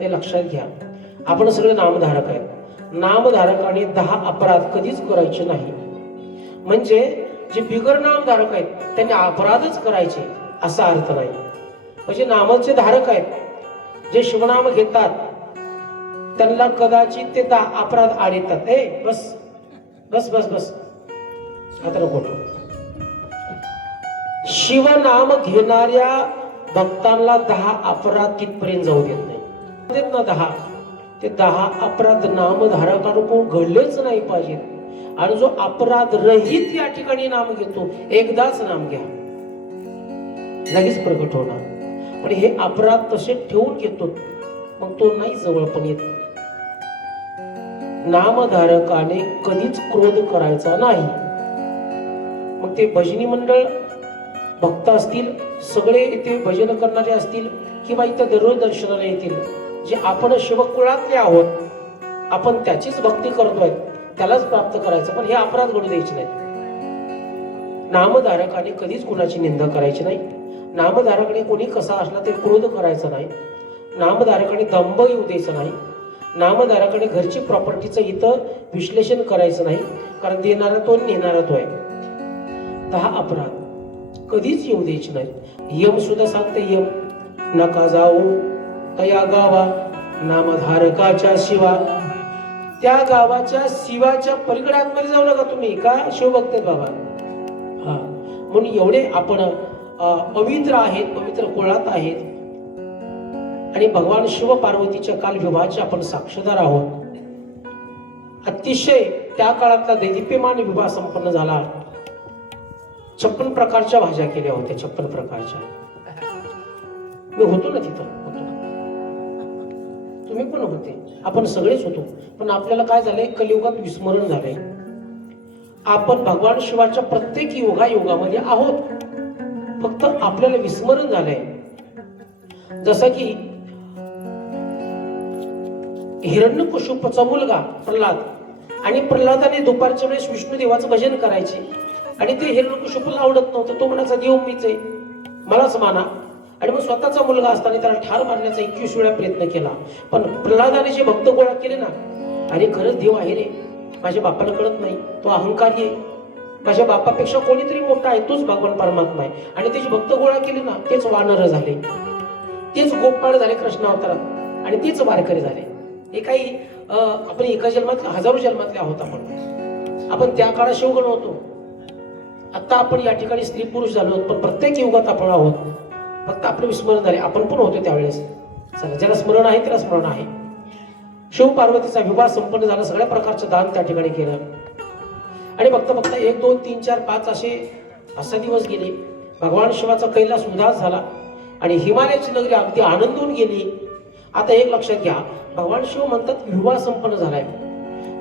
ते लक्षात घ्या. आपण सगळे नामधारक आहेत. नामधारकाने 10 अपराध कधीच करायचे नाही. म्हणजे जे बिगर नामधारक आहेत त्यांनी अपराधच करायचे असा अर्थ नाही. म्हणजे नामाचे धारक आहेत, जे शिवनाम घेतात, त्यांना कदाचित ते 10 अपराध आढळतात. बस बस बस बस, आता नको. शिवनाम घेणाऱ्या भक्तांना 10 अपराध तिथपर्यंत जाऊ देत नाही. देत ना 10, ते 10 अपराध नामधारकांकडून घडलेच नाही पाहिजेत. आणि जो अपराध रहित या ठिकाणी नाम घेतो, एकदाच नाम घ्या, लगेच प्रकट होणार. पण हे अपराध तसे ठेवून घेतो, मग तो नाही जवळ पण येत. नामधारकाने कधीच क्रोध करायचा नाही. मग ते भजनी मंडळ भक्त असतील, सगळे इथे भजन करणारे असतील, किंवा इथे दररोज दर्शनाला येतील, जे आपण शिवकुळातले आहोत, आपण त्याचीच भक्ती करतोय, त्यालाच प्राप्त करायचं. पण हे अपराध घडू द्यायचे नाही. नामधारकाने कधीच कुणाची निंदा करायची नाही. नामधारकाने कोणी कसा असला तरी क्रोध करायचा नाही. नामधारकाने दंभ येऊ द्यायचा नाही. नामधारकाने घरची प्रॉपर्टीचं इथं विश्लेषण करायचं नाही, कारण देणारा तो नेणारा तो आहे. 10 अपराध कधीच येऊ द्यायचे नाही. यम सुद्धा सांगते, यम नका जाऊ तया गावा नामधारकाच्या शिवा. त्या गावाच्या शिवाच्या पलीकडे आतमध्ये जाऊ नका तुम्ही. का? शिवभक्त आहेत बाबा. हा, म्हणून एवढे आपण पवित्र आहेत, पवित्र कुळात आहेत. आणि भगवान शिव पार्वतीच्या काल विवाहाचे आपण साक्षीदार आहोत. अतिशय त्या काळातला दैदिप्यमान विवाह संपन्न झाला. 56 प्रकारच्या भाज्या केल्या होत्या. 56 प्रकारच्या. मी होतो ना तिथं, होतो. तुम्ही पण होते, आपण सगळेच होतो. पण आपल्याला काय झालंय, कलियुगात विस्मरण झालंय. आपण भगवान शिवाच्या प्रत्येक योगायोगामध्ये आहोत, फक्त आपल्याला विस्मरण झालंय. जसं की हिरण्यकशिपूचा मुलगा प्रल्हाद, आणि प्रल्हादाने दुपारच्या वेळेस विष्णुदेवाचं भजन करायचे, आणि ते हिरण्यकशिपूला आवडत नव्हतं. तो म्हणायचा, देव मीच आहे, मलाच माना. आणि मग स्वतःचा मुलगा असताना त्याला ठार मारण्याचा 21 वेळा प्रयत्न केला. पण प्रल्हादाने जे भक्त गोळा केले ना, अरे खरंच देव आहे रे, माझ्या बापाला कळत नाही, तो अहंकारी आहे, माझ्या बापापेक्षा कोणीतरी मोठा आहे, तोच भगवान परमात्मा आहे. आणि त्याचे भक्त गोळा केले ना, तेच वानर झाले, तेच गोपाळ झाले कृष्णावतारात, आणि तेच वारकरी झाले. हे काही आपण एका जन्मातले, हजारो जन्मातले आहोत आपण त्या काळात शिवगण होतो. आता आपण या ठिकाणी स्त्री पुरुष झालो, पण प्रत्येक युगात आपण आहोत. फक्त आपलं विस्मरण झाले. आपण पण होतो त्यावेळेस. चला, ज्याला स्मरण आहे त्याला स्मरण आहे. शिव पार्वतीचा विवाह संपन्न झाला. सगळ्या प्रकारचं दान त्या ठिकाणी केलं. आणि बघता बघता 1 2 3 4 5 असे दिवस गेले. भगवान शिवाचा कैलास उदास झाला आणि हिमालयाची नगरी अगदी आनंदून गेली. आता एक लक्षात घ्या, भगवान शिव म्हणतात विवाह संपन्न झालाय,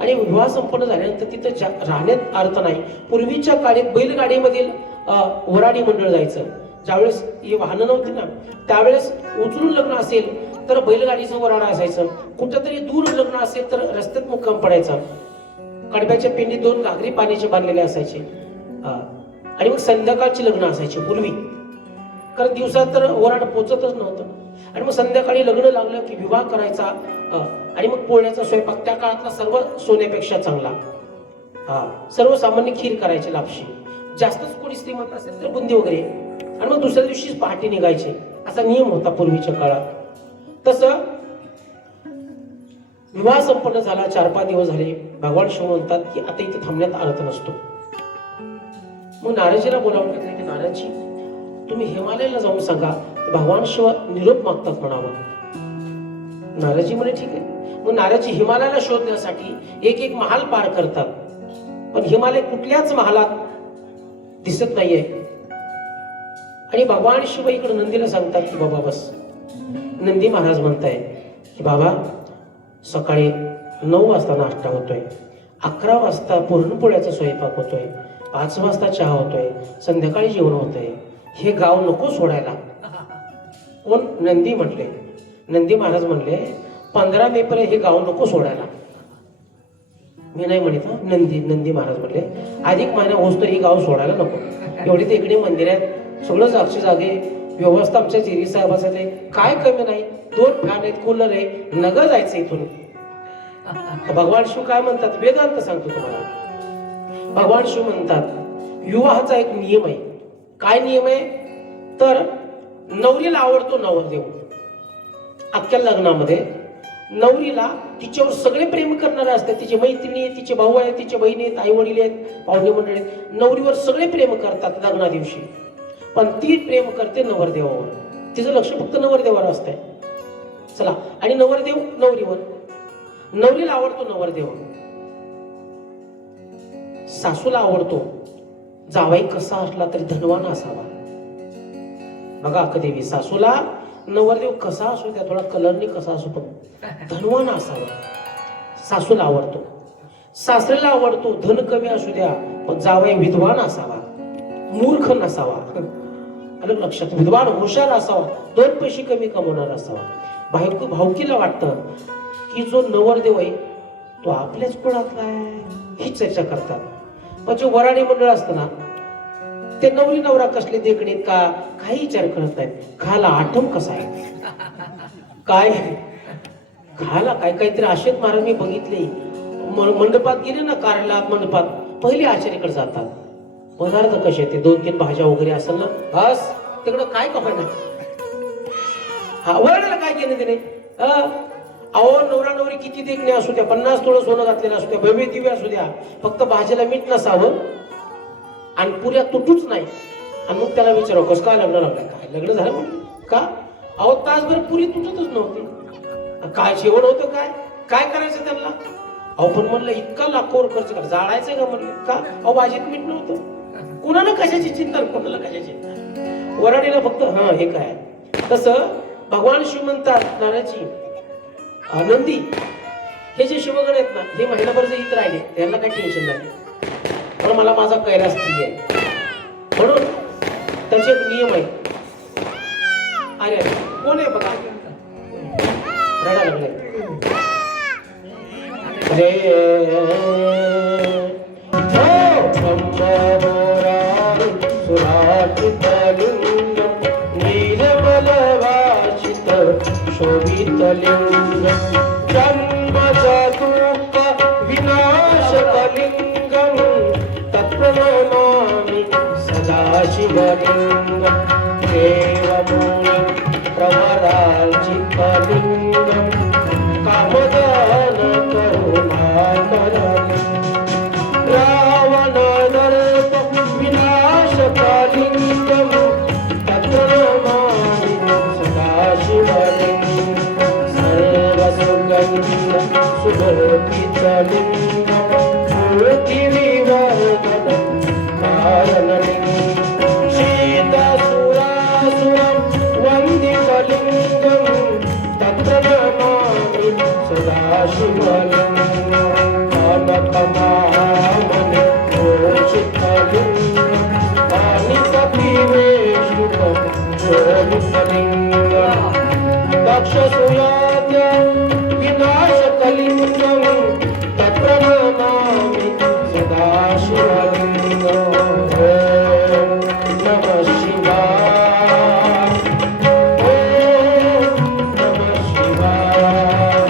आणि विवाह संपन्न झाल्यानंतर तिथं राहण्यात अर्थ नाही. पूर्वीच्या काळात बैलगाडीमधील वराडी मंडळ जायचं. ज्यावेळेस ही वाहनं नव्हती ना, त्यावेळेस उचलून लग्न असेल तर बैलगाडीचं वराडा असायचं. कुठंतरी दूर लग्न असेल तर रस्त्यात मुक्काम पडायचा. कडब्याच्या पिंडीत 2 घागरी पाण्याचे बांधलेले असायचे. आणि मग संध्याकाळची लग्न असायची पूर्वी, कारण दिवसात तर वराड पोचतच नव्हतं. आणि मग संध्याकाळी लग्न लागलं की विवाह करायचा, आणि मग पोळ्याचा स्वयंपाक त्या काळातला सर्व सोन्यापेक्षा चांगला. सर्वसामान्य खीर करायची, लापशी, जास्तच कोणी श्रीमंत असेल तर बुंदी वगैरे. आणि मग दुसऱ्या दिवशीच पहाटे निघायचे, असा नियम होता पूर्वीच्या काळात. तसं विवाह संपन्न झाला, 4-5 दिवस झाले. भगवान शिव म्हणतात की आता इथे थांबण्यात अर्थ नसतो. मग नारदजीला बोलावून घेतलं की नारदजी, तुम्ही हिमालयाला जाऊन सांगा भगवान शिव निरोप मागतात म्हणावं. नारदजी म्हणे ठीक आहे. मग नारदजी हिमालयाला शोधण्यासाठी एक महाल पार करतात, पण हिमालय कुठल्याच महालात दिसत नाहीये. आणि भगवान शिव इकडे नंदीला सांगतात की बाबा बस. नंदी महाराज म्हणताय की बाबा, सकाळी 9 वाजता नाश्ता होतोय, 11 वाजता पुरणपोळ्याचा स्वयंपाक होतोय, 5 वाजता चहा होतोय, संध्याकाळी जेवण होतंय, हे गाव नको सोडायला. कोण? नंदी म्हटले. नंदी महाराज म्हणले 15 मे पर्यंत हे गाव नको सोडायला. मी नाही म्हणत, नंदी महाराज म्हणले अधिक महिना होस तर हे गाव सोडायला नको. एवढी तर इकडे मंदिर आहेत, सगळं जागचे जागे, व्यवस्था आमच्या जिरी साहेबाचं काय कमी नाही. 2 फॅन आहेत, कूलर आहे, नग जायचं इथून. भगवान शिव काय म्हणतात, वेदांत सांगतो तुम्हाला. भगवान शिव म्हणतात विवाहाचा एक नियम आहे. काय नियम आहे तर नवरीला आवडतो नवरदेव. अख्ख्या लग्नामध्ये नवरीला तिच्यावर सगळे प्रेम करणारे असतात. तिची मैत्रिणी आहेत, तिचे भाऊ आहेत, तिचे बहिणी आहेत, आई वडील आहेत, पाहुणे मंडळी आहेत. नवरीवर सगळे प्रेम करतात लग्ना दिवशी, पण ती प्रेम करते नवरदेवावर. तिचं लक्ष फक्त नवरदेवावर असतंय. चला, आणि नवरदेव नवरीवर. नवरीला आवडतो नवरदेव, सासूला आवडतो जावाई कसा असला तरी धनवान असावा. बघा अक्कादेवी, सासूला नवरदेव कसा असू द्या, थोडा कलरनी कसा असो, पण धनवान असावा. सासूला आवडतो. सासऱ्याला आवडतो धन कमी असू द्या, पण जावाई विद्वान असावा, मूर्ख नसावा. अलग लक्षात, विद्वान हुशार असावा, 2 पैसे कमी कमवणार असावा. भावकीला वाटतं की जो नवरदेव आहे तो आपल्याच कुळातला आहे, ही चर्चा करतात. पण जे वराडी मंडळ असतं ना, ते नवरी नवरा कसले देखणेत का काही विचार करत नाहीत. खाला आठम कसा आहे, काय खाला काय काहीतरी असेच महाराज मी बघितले. मंडपात गेले ना, कार्यालयात मंडपात पहिले आचार्याकडे जातात. पदार्थ कसे ते 2-3 भाज्या वगैरे असेल ना, बस तिकडं काय कमाय नाही. हा वराडाला काय केलं त्याने. अहो नवरा नवरी किती देखणे असू द्या, 50 तोळं सोनं घातलेलं असू द्या, भव्य दिव्य असू द्या, फक्त भाजीला मीठ नसावं आणि पुऱ्या तुटूच नाही. आणि मग त्याला विचारावं कसं काय लग्न लागलं, काय लग्न झालं म्हणलं का. अहो तासभर पुरी तुटतच नव्हती, काय जेवण होतं, काय करायचं त्यांना. अहो पण म्हणलं इतका लाखोवर खर्च कर, जाळायचं का म्हणलं का. अहो भाजीत मीठ नव्हतं. कुणाला कशाची चिंता, कुणाला कशाची चिंता. वराडीला फक्त हा हे काय. तसं भगवान शिव म्हणतात नाराची आनंदी, हे जे शिवगण आहेत ना, हे महिनाभर जर इथं राहिले त्यांना काही टेन्शन नाही. पण मला माझा कैलास प्रिय आहे म्हणून त्याचे एक नियम आहे. अरे कोण आहे बघा, रडा लागले. शोभितलिंग जन्मजातुक विनाशकलिंगं तत्प्रणमामि सदाशिवलिंगं देवमुनि प्रवरार्चितलिंगं कामदान करुणाकरलिंगं रावणदर्प विनाशकलिंगं तत्प्रणमामि सदाशिवलिंगं सुभोपितलिंगं मूर्तिविवर्धनं कारणलिंगं शीतसुरासुरं वन्दितलिंगं तत्र नमामि सदाशिवलिंगं कामकमामनि मोचितलिंगं कानिकपिवेशुकं जोडितलिंगं दक्षसूयाद्य विनाशकलिंगं तत्र नमामि सदाशिवलिंगं नमः शिवाय नमः शिवाय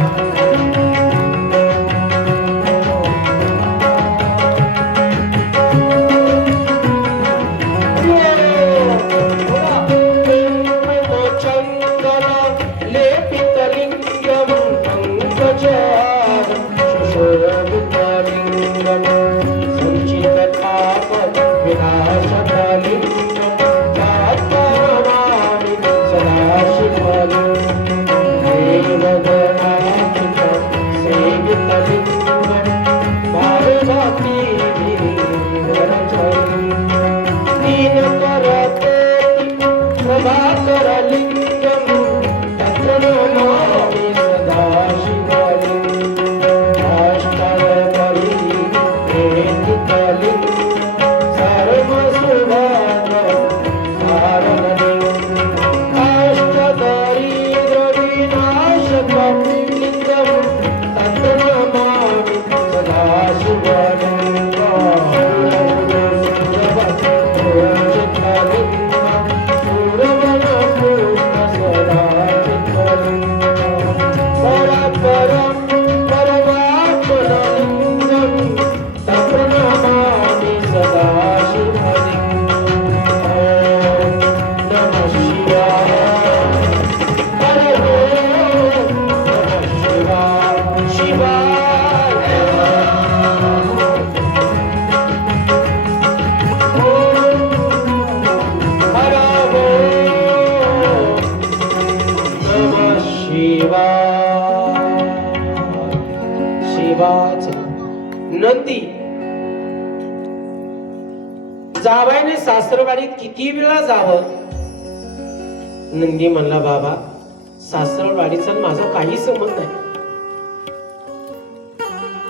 देवाच नंदी जावायने सासरवाडीत किती वेळा जावं? नंदी म्हणला बाबा सासरवाडीचा माझा काही संबंध नाही.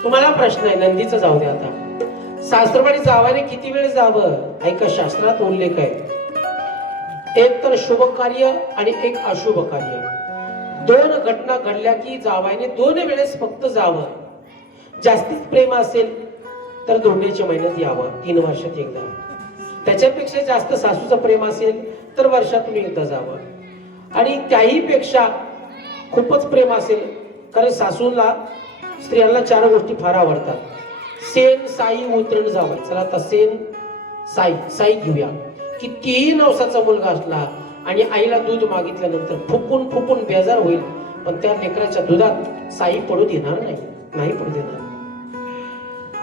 तुम्हाला प्रश्न आहे, नंदीचं जाऊ दे आता. सासरवाडी जावायने किती वेळ जावं? ऐका, शास्त्रात उल्लेख आहे, एक तर शुभ कार्य आणि एक अशुभ कार्य. दोन घटना घडल्या की जावायने 2 वेळेस फक्त जावं. जास्तीत प्रेम असेल तर धोंड्याच्या महिन्यात यावं, 3 वर्षात एकदा. त्याच्यापेक्षा जास्त सासूचं प्रेम असेल तर वर्षातून एकदा जावं. आणि त्याही पेक्षा खूपच प्रेम असेल, कारण सासूला स्त्रियांना 4 गोष्टी फार आवडतात: सेन, साई, उतरण, जावं. चला आता सेन, साई घेऊया. कितीही नवसाचा मुलगा असला आणि आईला दूध मागितल्यानंतर फुकून फुकून बेजार होईल, पण त्या लेकराच्या दुधात साई पडू देणार नाही पडू देणार.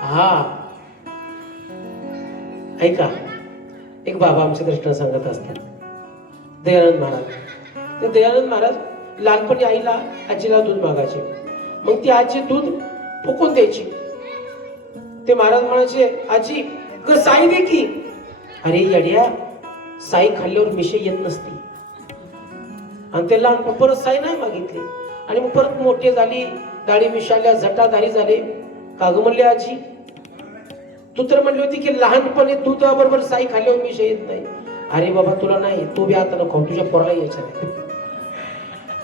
हा ऐका, एक बाबा आमच्या दृष्टीने सांगत असतात, दयानंद महाराज. ते दयानंद महाराज लहानपणी आजीला दूध मागायचे. मग ती आजी दूध फुकून द्यायची. ते महाराज म्हणायचे, आजी साई दे की. अरे येड्या, साई खाल्ल्यावर मिशे येत नसती. आणि ते लहानपण परत साई नाही मागितली. आणि मग परत मोठे झाली, दाढी मिशाल्या, जटाधारी झाले. काग म्हणले, आजी तू तर म्हणली होती की लहानपणी दुधाबरोबर साई खाल्ल्यावर मिशे येत नाही. अरे बाबा तुला नाही, तू बी आता नको, तुझ्या पोराला यायचं नाही.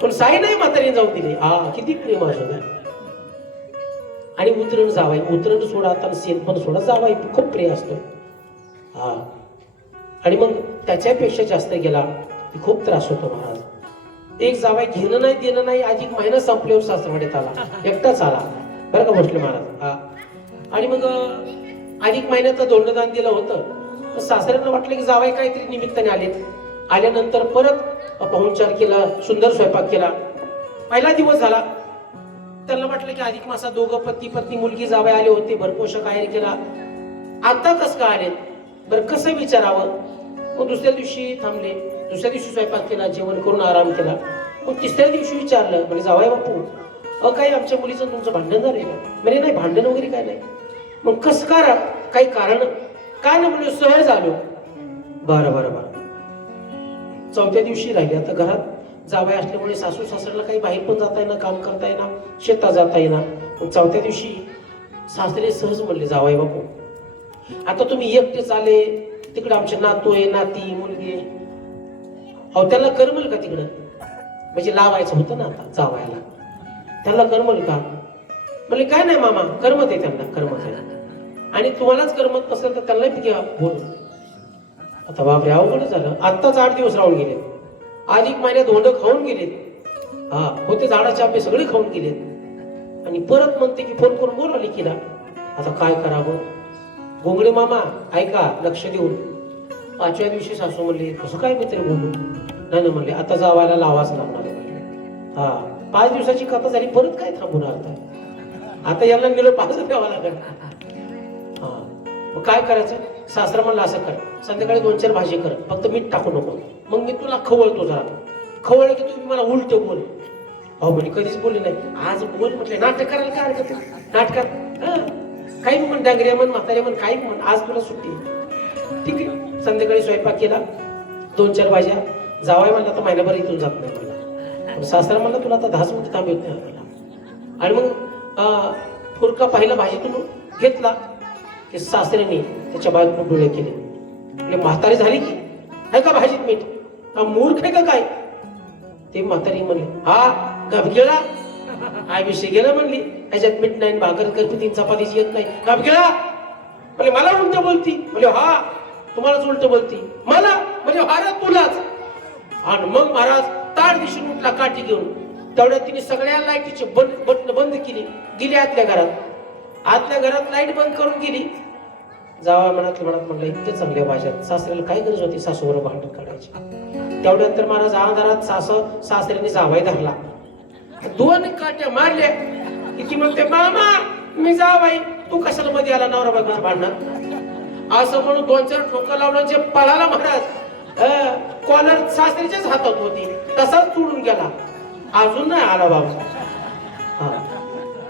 पण साई नाही म्हातारी जाऊन दिली. किती प्रेम असू द्या. आणि उतरण जावाय, उतरण सोडा आता, सेन पण सोडा, जावाय खूप प्रिय असतो. आणि मग त्याच्यापेक्षा जास्त गेला की खूप त्रास होतो महाराज. एक जावाय घेणं नाही देणं नाही, अधिक महिना संपल्यावर सासरवाडीत आला, एकटाच आला बरं का भोसले महाराज. आणि मग अधिक महिन्यात दोंडदान दिलं होतं. सासऱ्यांना वाटलं की जावाय काहीतरी निमित्ताने आल्यानंतर परत पाहुणचार केला, सुंदर स्वयंपाक केला. पहिला दिवस झाला, त्यांना वाटलं की अधिक मासात दोघं पती पत्नी मुलगी जावई आले होते, भरपोषक आहेर केला. आता कसं काय आले बरं, कसं विचारावं. मग दुसऱ्या दिवशी थांबले, दुसऱ्या दिवशी स्वयंपाक केला, जेवण करून आराम केला. मग तिसऱ्या दिवशी विचारलं, म्हणजे जावई बापू काही आमच्या मुलीचं तुमचं भांडण झालंय का? म्हणजे नाही, भांडण वगैरे काय नाही. मग कसं करा, काही कारण काय ना, म्हणजे सहज आलो. बरं. चौथ्या दिवशी राहिले. आता घरात जावई असल्यामुळे सासू सासऱ्याला काही बाहेर पण जाता येईना, काम करता येईना, शेतात जाता येईना. मग चौथ्या दिवशी सासरे सहज म्हणले, जावई बापू आता तुम्ही एकटेच आले, तिकडे आमचे नातू आहे, नाती, मुलगी. अहो त्याला करमल का तिकडं? म्हणजे लावायचं होतं ना आता जावयाला, त्याला करमल का? म्हणजे काय नाही मामा, करमत आहे त्यांना, करमत आहे. आणि तुम्हालाच करमत नसेल तर त्यांना घ्या बोलून. आता बापरे, अवघड झालं. आत्ताच 8 दिवस राहून गेले. अधिक महिन्यात धोंड खाऊन गेलेत. होते झाडाचे आंबे सगळे खाऊन गेलेत. आणि परत म्हणते की फोन करून बोलावली की ना. आता काय करावं? गोंगडे मामा ऐका, लक्ष देऊन. 5व्या दिवशी सासू म्हणले, कसं काय मित्र बोलू? नाही म्हणले, आता जावायला लावाच लागणार आहे. 5 दिवसाची कथा झाली, परत काय थांबवणार? आता याला निरोप पाच द्यावा लागेल. मग काय करायचं? सासरा म्हणलं, असं कर, संध्याकाळी 2-4 भाजी कर, फक्त मीठ टाकू नको. मग मी तुला खवळतो जरा. खवळ की तुम्ही मला उलट बोल. म्हणजे कधीच बोलले नाही, आज बोल म्हटले. नाटक करायला काय हरकत? नाटकात काही म्हण, डांगऱ्या म्हण, म्हाताऱ्या म्हण, काही म्हण, आज तुला सुट्टी. ठीक आहे. संध्याकाळी स्वयंपाक केला, 2-4 भाज्या. जावाय म्हणला तर महिनाभर इथून जात नाही मला. सासरा म्हणला तुला आता 10 मिनिटं थांब येत नाही. आणि मग फुरका पाहिला भाजीतून घेतला की सासऱ्याने त्याच्या बायकोला डोळे केले. म्हणजे म्हातारी झाली की आहे का भाजीत मीठ? मूर्ख आहे का काय? ते म्हातारी म्हणले, गप गेला, आय विषय गेला म्हणली, ह्याच्यात मीठ नाही, भाकर करते, चपातीची येत नाही, गप गेला. म्हणजे मला उलट बोलती. म्हणजे तुम्हालाच उलट बोलती मला, म्हणजे तुलाच. आणि मग महाराज ताड दिशून उठला काठी घेऊन. तेवढ्यात तिने सगळ्या लाईटीचे बटन बंद केली, गेली आतल्या घरात. आतल्या घरात लाईट बंद करून गेली. जावा मनात म्हणलं, इतक्या चांगल्या भाषेत सासऱ्याला काय गरज होती सासूबरोबर भांडण काढायची? तेवढ्यात तर महाराज आधारात सासऱ्याने जावाई धरला. 2 काट्या मारल्या की म्हणते, मामा मी जावाई, तू कशाला मध्ये आला नवरा बायकोचं भांडण? असं म्हणून 2-4 ठोका लावलं. जे पळाला महाराज, कॉलर सासरीच्याच हातात होती, तसाच तुडून गेला. अजून नाही आला बाबा.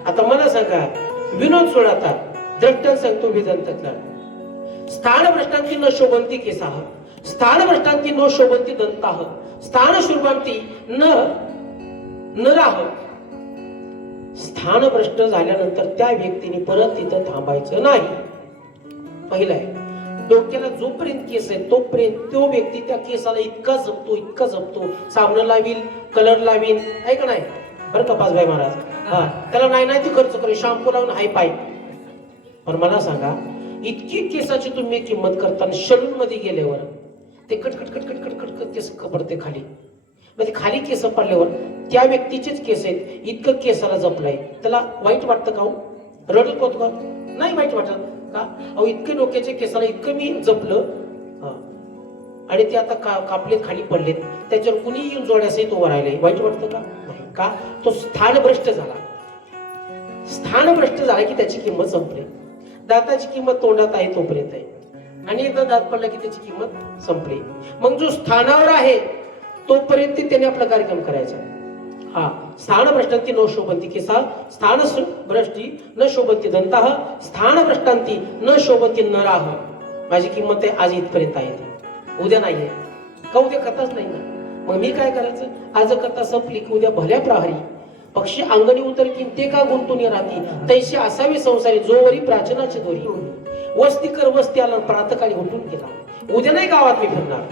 आता मला सांगा, विनोद सोडाता द्रष्टन सांगतो वेदांतातला स्थान भ्रष्टांती न शोभंती केसाह स्थान भ्रष्टांती न शोभंती दंताह स्थान शुभांती न राह. स्थान भ्रष्ट झाल्यानंतर त्या व्यक्तीने परत तिथं थांबायचं नाही. पहिलं आहे डोक्याला जोपर्यंत केस आहे तोपर्यंत तो व्यक्ती त्या केसाला इतका जपतो साबण लावील कलर लावील ऐक नाही बरं का पासभाई महाराज. हा त्याला नाही ती खर्च करेल शॅम्पू लावून हाय पाय. पण मला सांगा इतकी केसाची तुम्ही किंमत करताना सलून मध्ये गेल्यावर ते कटकट केस पडते खाली. म्हणजे खाली केस पडल्यावर त्या व्यक्तीचेच केस आहेत इतकं केसाला जपलंय त्याला वाईट वाटतं का हो? रडत होत का? नाही वाईट वाटत का? अहो इतके डोक्याचे केसाला इतकं मी जपलं आणि ते आता कापलेत खाली पडलेत त्याच्यावर कुणी येऊन जोड्यासहित उभं राहिले वाईट वाटतं का? नाही का? तो स्थानभ्रष्ट झाला. स्थानभ्रष्ट झाला की त्याची किंमत संपली. दाताची किंमत तोंडात आहे तोपर्यंत आहे आणि एकदा दात पडला की त्याची किंमत संपली. मग जो स्थानावर आहे तोपर्यंत त्याने आपला कार्यक्रम करायचा. हा स्थान भ्रष्टांती न शोभंती केसा स्थान भ्रष्टी न शोभंती दंताह स्थान भ्रष्टांती न शोभंती नराह. माझी किंमत आहे आज इथपर्यंत आहे ती उद्या नाहीये का? उद्या कथाच नाही ना. मग मी काय करायचं? आज कथा संपली की उद्या भल्या प्रहारी पक्षी अंगणी उतरकीन ते का गुंतून राहती तैसे असावे संसारी जोवरी प्राचनाची दोरी. वस्ती कर वस्ती आला प्रातकाळी उठून गेला. उद्या नाही गावात मी फिरणार.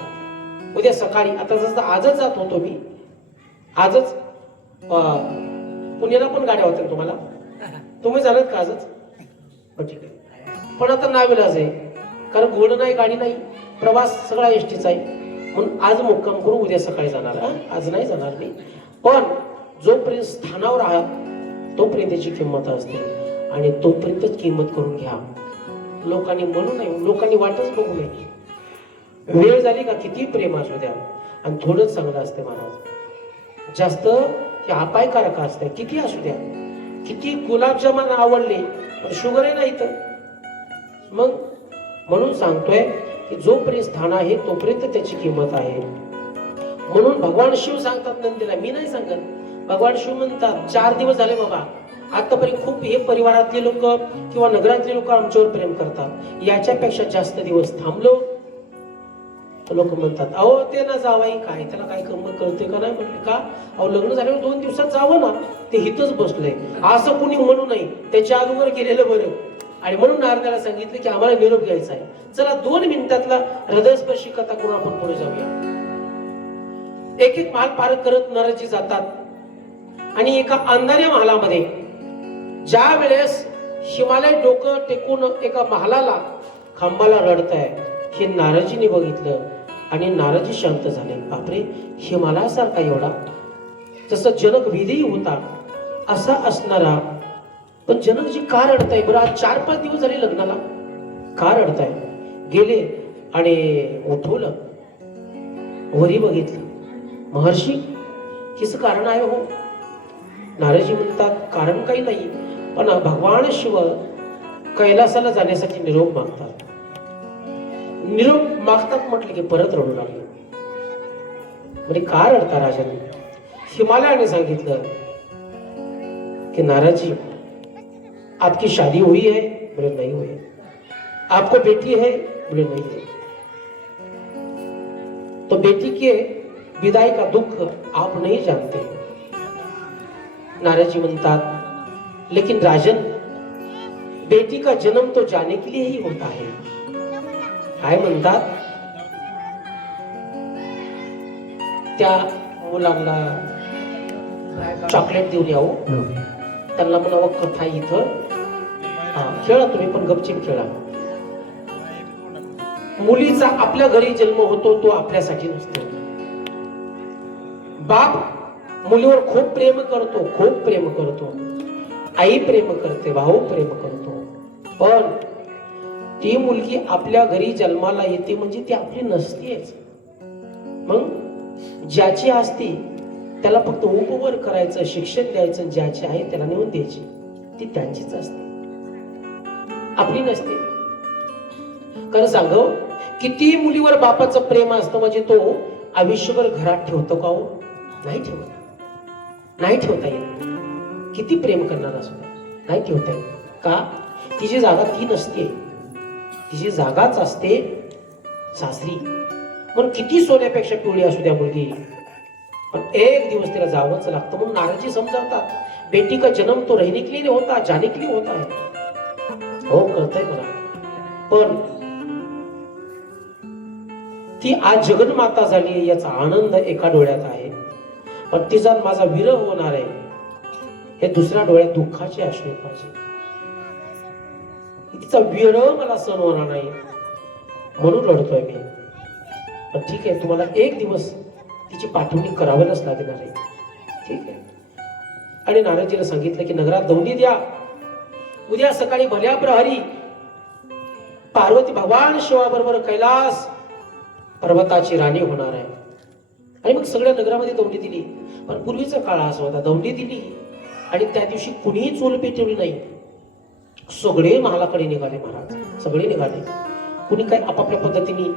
उद्या सकाळी आता जसं आजच जात होतो मी आजच पुण्याला पण गाड्या होत्या तुम्हाला तुम्ही जाणार का आजच? ठीक आहे पण आता नाविलाज आहे कारण घोडं नाही गाडी नाही प्रवास सगळा एसटीचा आहे म्हणून आज मुक्काम करू उद्या सकाळी जाणार. आज नाही जाणार मी. पण जोपर्यंत स्थानावर आहात तोपर्यंत त्याची किंमत असते आणि तोपर्यंतच किंमत करून घ्या. लोकांनी म्हणू नये लोकांनी वाटच बघू नये. वेळ झाली का किती प्रेम असू द्या आणि थोडंच चांगलं असते महाराज जास्त ते अपायकारक असते किती असू द्या. किती गुलाबजामुन आवडले पण शुगर नाही तर मग म्हणून सांगतोय की जोपर्यंत स्थान आहे तोपर्यंत त्याची किंमत आहे. म्हणून भगवान शिव सांगतात नंदीला मी नाही सांगत. भगवान शिव म्हणतात 4 दिवस झाले बाबा आतापर्यंत खूप हे परिवारातले लोक किंवा नगरातले लोक आमच्यावर प्रेम करतात याच्यापेक्षा जास्त दिवस थांबलो. लोक म्हणतात अहो ते ना जावाई काय त्याला काय कमत कळते का नाही म्हटले का? अहो लग्न झाल्यावर 2 दिवसात जावं ना ते हितच बसलंय असं कुणी म्हणू नये त्याच्या अगोदर गेलेलं बरं. आणि म्हणून नारदाला सांगितलं की आम्हाला निरोप घ्यायचा आहे. चला 2 मिनिटातला हृदयस्पर्शी कथा करून आपण पुढे जाऊया. एक महाल पार करत नारदजी जातात आणि एका अंधाऱ्या महालामध्ये ज्या वेळेस हिमालय डोकं टेकून एका महालाला खांबाला रडताय हे नारदजीने बघितलं आणि नारदजी शांत झाले. बापरे हिमालयासारखा एवढा जसं जनक विधी होता असा असणारा पण जनकजी का रडताय बरं? आज 4-5 दिवस झाले लग्नाला का रडताय? गेले आणि उठवलं वरी बघितलं. महर्षी किस कारण आहे हो? नारदजी म्हणतात कारण काही नाही पण भगवान शिव कैलासाला जाण्यासाठी निरोप मागतात. निरोप मागतात म्हटले की परत रडू लागले. म्हणजे का रडता राजाने? हिमालयाने सांगितलं कि नारद जी आपकी शादी हुई है? बोले नहीं हुई है. आपको बेटी है? बोले नहीं है. तो बेटी के विदाई का दुख आप नहीं जानते. नारद जी म्हणतात लेकिन राजन बेटी का जन्म तो जाने के लिए ही होता है. काय म्हणतात? त्या मुलांना चॉकलेट देऊन यावं त्यांना म्हणावं कथा इथं खेळा तुम्ही पण गपचिप खेळा. मुलीचा आपल्या घरी जन्म होतो तो आपल्यासाठी नसतो. बाप मुलीवर खूप प्रेम करतो आई प्रेम करते भाऊ प्रेम करतो पण ती मुलगी आपल्या घरी जन्माला येते म्हणजे ती आपली नसतेच. मग ज्याची असती त्याला फक्त उपवर करायचं शिक्षण द्यायचं ज्याची आहे त्याला नेऊन द्यायची ती त्यांचीच असते आपली नसते. कारण सांगव किती मुलीवर बापाचं प्रेम असतं म्हणजे तो आयुष्यभर घरात ठेवतो का हो? नाही ठेवता येत. किती प्रेम करणार असो नाही ठेवता येत. का? तिची जागा ती नसते, तिची जागाच असते सासरी. पण किती सोन्यापेक्षा पिवळी असू द्या मुलगी, पण एक दिवस तिला जावंच लागतं. म्हणून नारदजी समजावतात, बेटी का जन्म तो रहने के लिए नहीं होता, जाने के लिए होता है. हो, कळतंय मला. पण ती आज जगन्माता झाली याचा आनंद एका डोळ्यात आहे, पण तिचा माझा विरह होणार आहे हे दुसऱ्या डोळ्यात दुःखाचे अश्रू पाहिजे. तिचा विरह मला सहन होणार नाही म्हणून रडतोय मी. पण ठीक आहे, तुम्हाला एक दिवस तिची पाठवणी करावंच लागणार आहे. ठीक आहे. आणि नारदजीला सांगितलं की नगरात दौंडी द्या, उद्या सकाळी भल्या प्रहरी पार्वती भगवान शिवाबरोबर कैलास पर्वताची राणी होणार आहे. आणि मग सगळ्या नगरामध्ये दौंडी दिली. पण पूर्वीचा काळ असा होता, दौंडी दिली आणि त्या दिवशी कुणीही चूल पेटवली नाही. सगळे महालाकडे निघाले महाराज, सगळे निघाले. कुणी काय आपापल्या पद्धतीने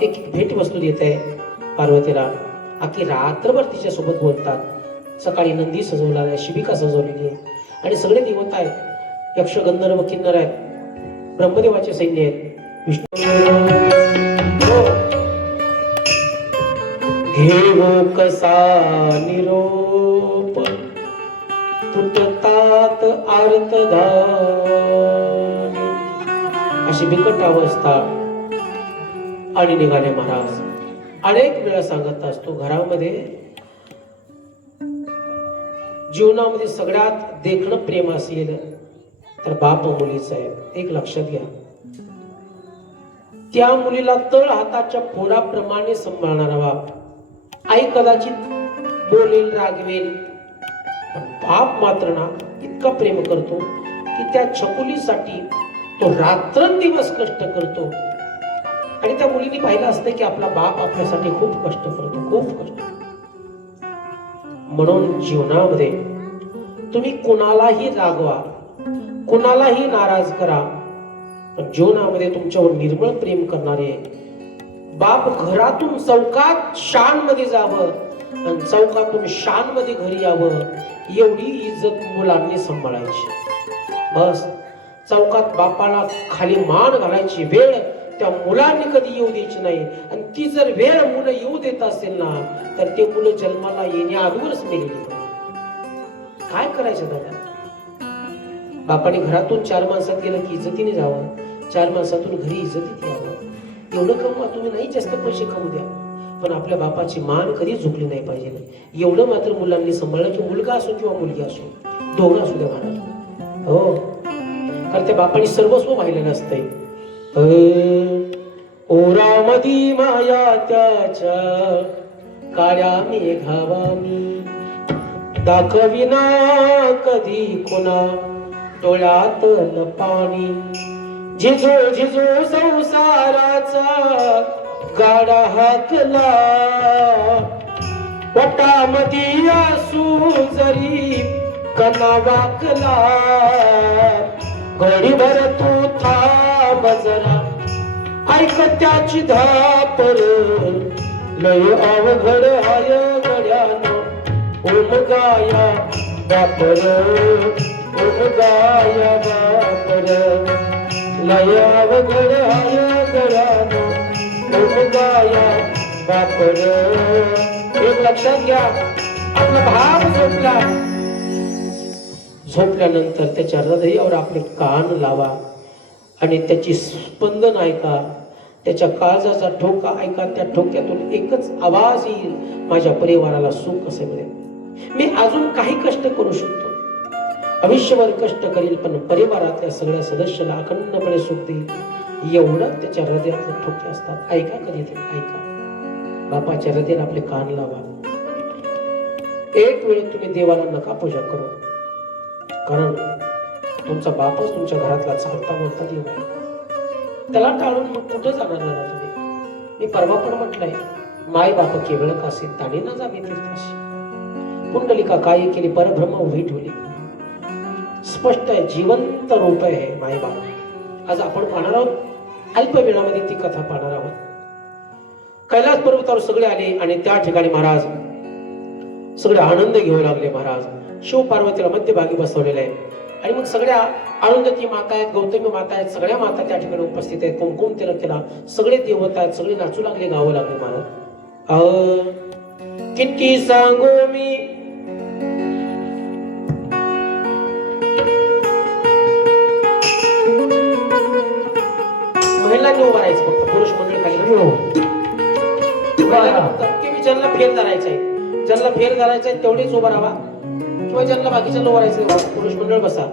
एक एक भेट वस्तू देत आहे पार्वतीला. अख्खी रात्रभर तिच्या सोबत बोलतात. सकाळी नंदी सजवला आहे, शिबिका सजवलेली आहे आणि सगळे देवता आहेत, यक्ष गंधर्व किन्नर आहेत, ब्रह्मदेवाचे सैन्य आहेत. विष्णू घेऊ कसा निरोप तुटतात आर्तधारी. अशी बिकट अवस्था. आणि निघाले महाराज. अनेक वेळा सांगत असतो, घरामध्ये जीवनामध्ये सगळ्यात देखणं प्रेम असेल तर बाप मुलीचं आहे. एक लक्षात घ्या, त्या मुलीला तळ हाताच्या फोडाप्रमाणे सांभाळणारा बाप. आई कदाचित बोलेल, रागवेल, पण बाप मात्र ना इतका प्रेम करतो की त्या छकुलीसाठी तो रात्रंदिवस कष्ट करतो. आणि त्या मुलीने पाहिलं असतं की आपला बाप आपल्यासाठी खूप कष्ट करतो, खूप कष्ट. म्हणून जीवनामध्ये तुम्ही कुणालाही रागवा, कुणालाही नाराज करा, पण जीवनामध्ये तुमच्यावर निर्मळ प्रेम करणारे बाप घरातून चौकात शान मध्ये जावं आणि चौकातून शान मध्ये घरी यावं, एवढी इज्जत मुलांनी सांभाळायची. बस चौकात बापाला खाली मान घालायची वेळ त्या मुलांनी कधी येऊ द्यायची नाही. आणि ती जर वेळ मुलं येऊ देत असेल ना, तर ते मुलं जन्माला येण्या अगोदरच मेलेली. काय करायचं दादा? बापाने घरातून 4 माणसात गेलं की इज्जतीने जावं, 4 माणसातून घरी इज्जतीत यावं. एवढं कमवा, तुम्ही नाही जास्त पैसे कमवू द्या, पण आपल्या बापाची मान कधी झुकली नाही पाहिजे. एवढं मात्र मुलांनी सांभाळलं की मुलगा असो किंवा मुलगी असो, दोघं असू द्या महाराज. हो, कारण त्या बापाने सर्वस्व वाहिलेलं असतंय. ओरामधी माया त्याच्या काळ्या मेघावानी, दाखविना कधी कोणा डोळ्यातलं पाणी. झिजो झिजो संसाराचा गाडा हाकला, पोटामध्ये आसू जरी कणा वाकला. घडीभर तू थांब जरा, ऐक त्याची धापर, लय अवघड हाय गड्यानो ओम गाया बापर, ओम गाया बापर. लय अवघड हाय गड्यानो ओम गाया बापर. एक लक्षात घ्या, आपला भाव झोपला, झोपल्यानंतर त्याच्या हृदयावर आपले कान लावा आणि त्याची स्पंदन ऐका, त्याच्या काळजाचा ठोका ऐका. त्या ठोक्यातून एकच आवाज येईल, माझ्या परिवाराला सुख कसे मिळेल. मी अजून काही कष्ट करू शकतो, आयुष्यभर कष्ट करील, पण परिवारातल्या सगळ्या सदस्याला अखंडपणे सुख देईल. एवढं त्याच्या हृदयातले ठोके असतात. ऐका कधीतरी, ऐका. बापाच्या हृदयाला आपले कान लावा. एक वेळ तुम्ही देवाला नका पूजा करू, कारण तुमचा बापच तुमच्या घरातला चालता बोलता देव आहे. त्याला टाळून मग कुठं जाणार ना तुम्ही? मी परवा पण म्हटलंय, माय बाप केवळ कासे ताणे ना जावे तीर्थाशी. कुंडलिका काय केली परब्रह्म उभी ठेवली. स्पष्ट आहे, जिवंत रूप आहे माय बाप. आज आपण पाहणार आहोत, अल्प वेळामध्ये ती कथा पाहणार आहोत. कैलास पर्वतावर सगळे आले आणि त्या ठिकाणी महाराज सगळे आनंद घेऊ लागले. महाराज शिव पार्वतीला मध्यभागी बसवलेलं आहे. आणि मग सगळ्या अरुंधती माता आहेत, गौतमी माता आहेत, सगळ्या माता त्या ठिकाणी उपस्थित आहेत. कुमकुम तिलक केला, सगळे देवता आहेत, सगळे नाचू लागले, गावं लागले. महाराज किती सांगू मी, महिलांनी उभं राहायचं फक्त, पुरुष मंडळी खाली ज्यांना फेर धरायचा आहे, ज्यांना फेर धरायचा आहे तेवढीच उभं राहा, किंवा ज्यांना बाकीच्या उभं राहायचं पुरुष मंडळ बसा.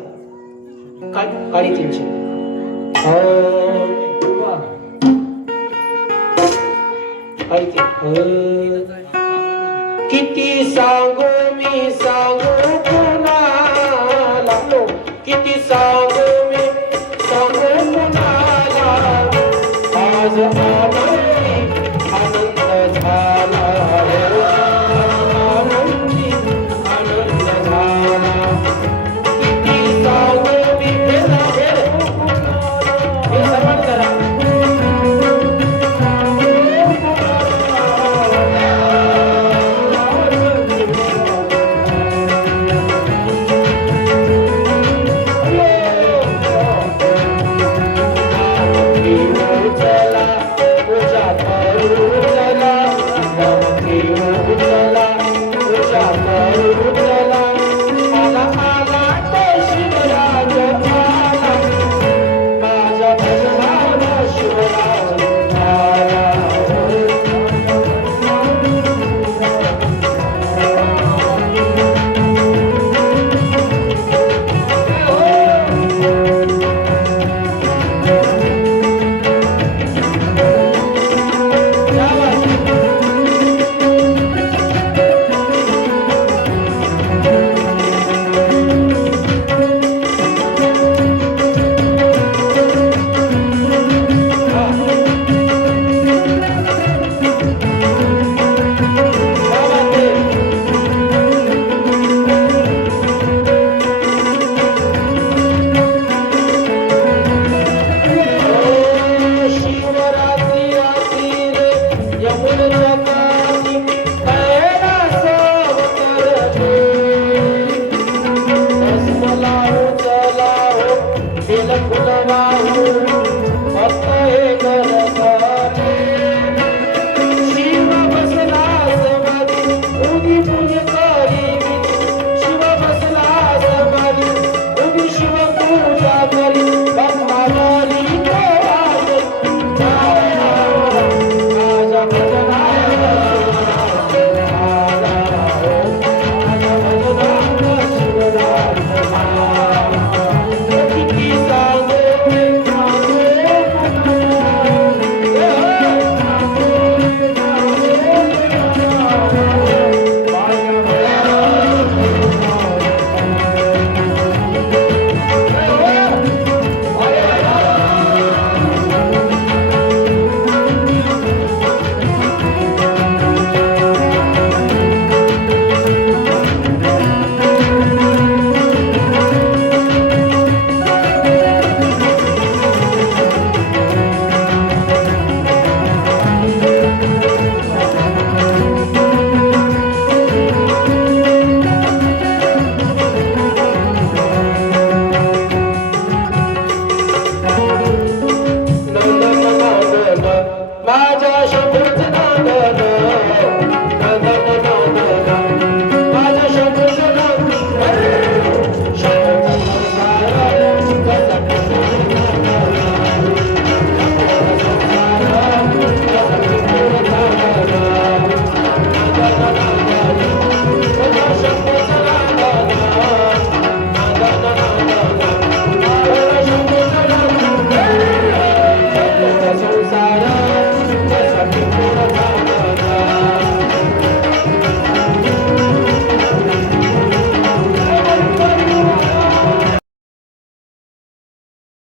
काळी तीनशे किती सांगू मी